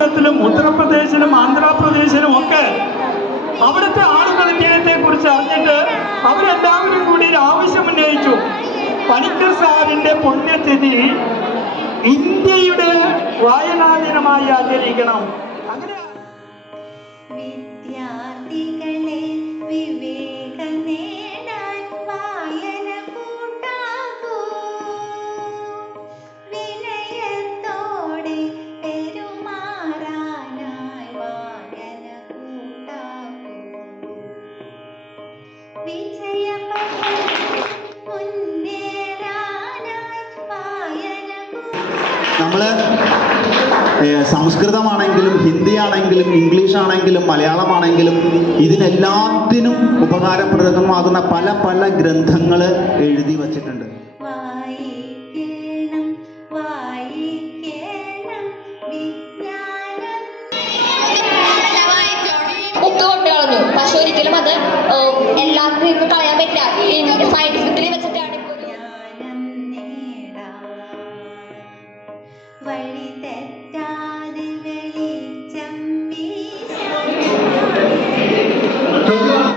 കേരളത്തിലും ഉത്തർപ്രദേശിലും ആന്ധ്രാപ്രദേശിലും ഒക്കെ അവിടുത്തെ ആളുകൾ ഇദ്ദേഹത്തെ കുറിച്ച് അറിഞ്ഞിട്ട് അവരെല്ലാവരും കൂടി ഒരു ആവശ്യം ഉന്നയിച്ചു. പണിക്കർ സാറിന്റെ പുണ്യതിഥി ഇന്ത്യയുടെ വായനാ ദിനമായി ആചരിക്കണം. അങ്ങനെ നമ്മൾ സംസ്കൃതമാണെങ്കിലും ഹിന്ദി ആണെങ്കിലും ഇംഗ്ലീഷ് ആണെങ്കിലും മലയാളമാണെങ്കിലും ഇതിനെല്ലാത്തിനും ഉപകാരപ്രദമാകുന്ന പല പല ഗ്രന്ഥങ്ങൾ എഴുതി വച്ചിട്ടുണ്ട്. വഴി തെറ്റ